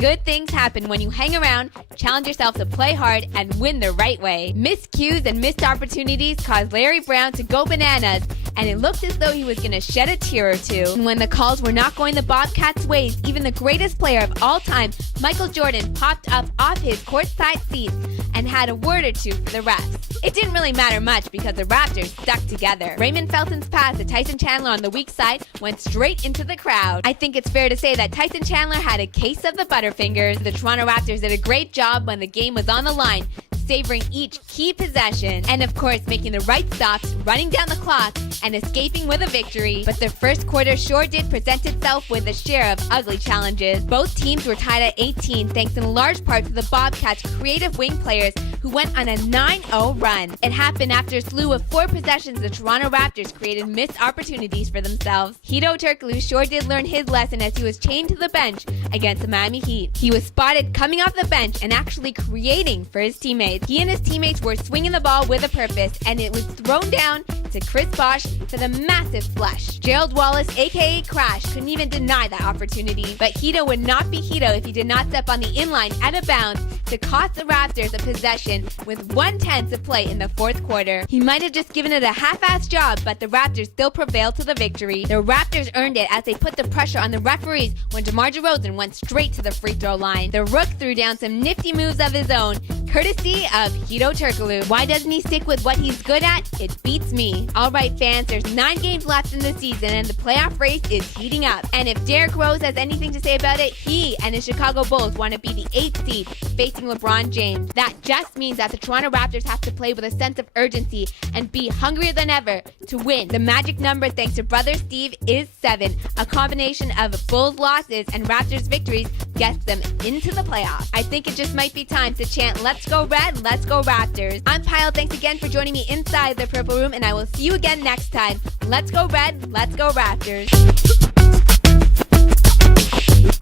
Good things happen when you hang around, challenge yourself to play hard, and win the right way. Missed cues and missed opportunities caused Larry Brown to go bananas, and it looked as though he was going to shed a tear or two. And when the calls were not going the Bobcats' ways, even the greatest player of all time, Michael Jordan, popped up off his courtside seat and had a word or two for the refs. It didn't really matter much because the Raptors stuck together. Raymond Felton's pass to Tyson Chandler on the weak side went straight into the crowd. I think it's fair to say that Tyson Chandler had a case of the Butterfingers. The Toronto Raptors did a great job when the game was on the line, savoring each key possession, and of course making the right stops, running down the clock, and escaping with a victory. But the first quarter sure did present itself with a share of ugly challenges. Both teams were tied at 18 thanks in large part to the Bobcats' creative wing players who went on a 9-0 run. It happened after a slew of 4 possessions the Toronto Raptors created missed opportunities for themselves. Hedo Turkoglu sure did learn his lesson as he was chained to the bench against the Miami Heat. He was spotted coming off the bench and actually creating for his teammates. He and his teammates were swinging the ball with a purpose, and it was thrown down to Chris Bosh for the massive flush. Gerald Wallace, aka Crash, couldn't even deny that opportunity. But Hedo would not be Hedo if he did not step on the inline out of bounds to cost the Raptors a possession with 1:10 to play in the fourth quarter. He might have just given it a half-assed job, but the Raptors still prevailed to the victory. The Raptors earned it as they put the pressure on the referees when DeMar DeRozan went straight to the free throw line. The Rook threw down some nifty moves of his own, courtesy of Hedo Turkoglu. Why doesn't he stick with what he's good at? It beats me. Alright fans, there's 9 games left in the season and the playoff race is heating up. And if Derrick Rose has anything to say about it, he and his Chicago Bulls want to be the 8th seed facing LeBron James. That just means that the Toronto Raptors have to play with a sense of urgency and be hungrier than ever to win. The magic number, thanks to Brother Steve, is 7. A combination of Bulls losses and Raptors victories gets them into the playoffs. I think it just might be time to chant, "Let's go Red, let's go Raptors." I'm Pyle, thanks again for joining me inside the Purple Room, and I will see you again next time. Let's go Red, let's go Raptors.